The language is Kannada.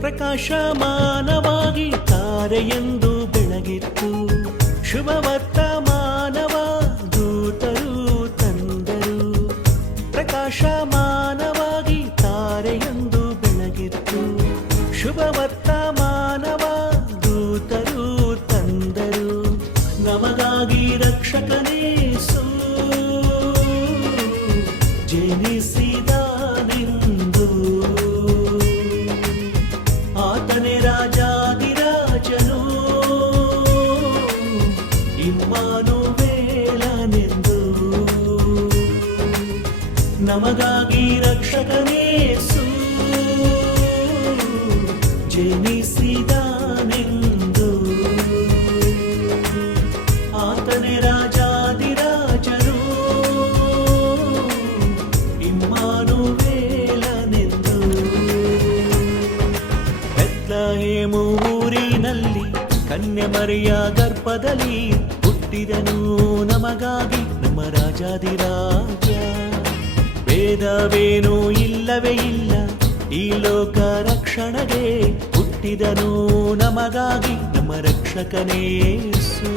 ಪ್ರಕಾಶಮಾನವಾಗಿ ತಾರೆಯೆಂದು ಬೆಳಗಿತ್ತು, ಶುಭ ವರ್ತಮಾನವ ದೂತರು ತಂದರು. ಪ್ರಕಾಶಮಾನವಾಗಿ ತಾರೆಯೆಂದು ಬೆಳಗಿತ್ತು, ಶುಭ ವರ್ತಮಾನವ ದೂತರು ತಂದರು. ನಮಗಾಗಿ ರಕ್ಷಕನೇಸು ಜನಿಸಿದನೆಂದು, ಆತನೇ ರಾಜಾದಿರಾಜನು ಇಮ್ಮಾನುವೇಲನೆಂದು. ನಮಗಾಗಿ ರಕ್ಷಕನೇಸು ಜನಿಸಿದನೆಂದು, ಆತನೇ ರಾಜಾದಿರಾಜನು ಇಮ್ಮಾನುವೇಲನೆಂದು. ಬೆತ್ಲೆಹೇಮು ಊರಿನಲ್ಲಿ ಕನ್ಯಮರಿಯ ಗರ್ಭದಲ್ಲಿ ಹುಟ್ಟಿದನು ನಮಗಾಗಿ ನಮ್ಮ ರಾಜಾದಿರಾಜ. ಭೇದವೇನೂ ಇಲ್ಲವೇ ಇಲ್ಲ, ಈ ಲೋಕ ರಕ್ಷಣೆಗೆ ಹುಟ್ಟಿದನು ನಮಗಾಗಿ ನಮ್ಮ ರಕ್ಷಕನೇಸು.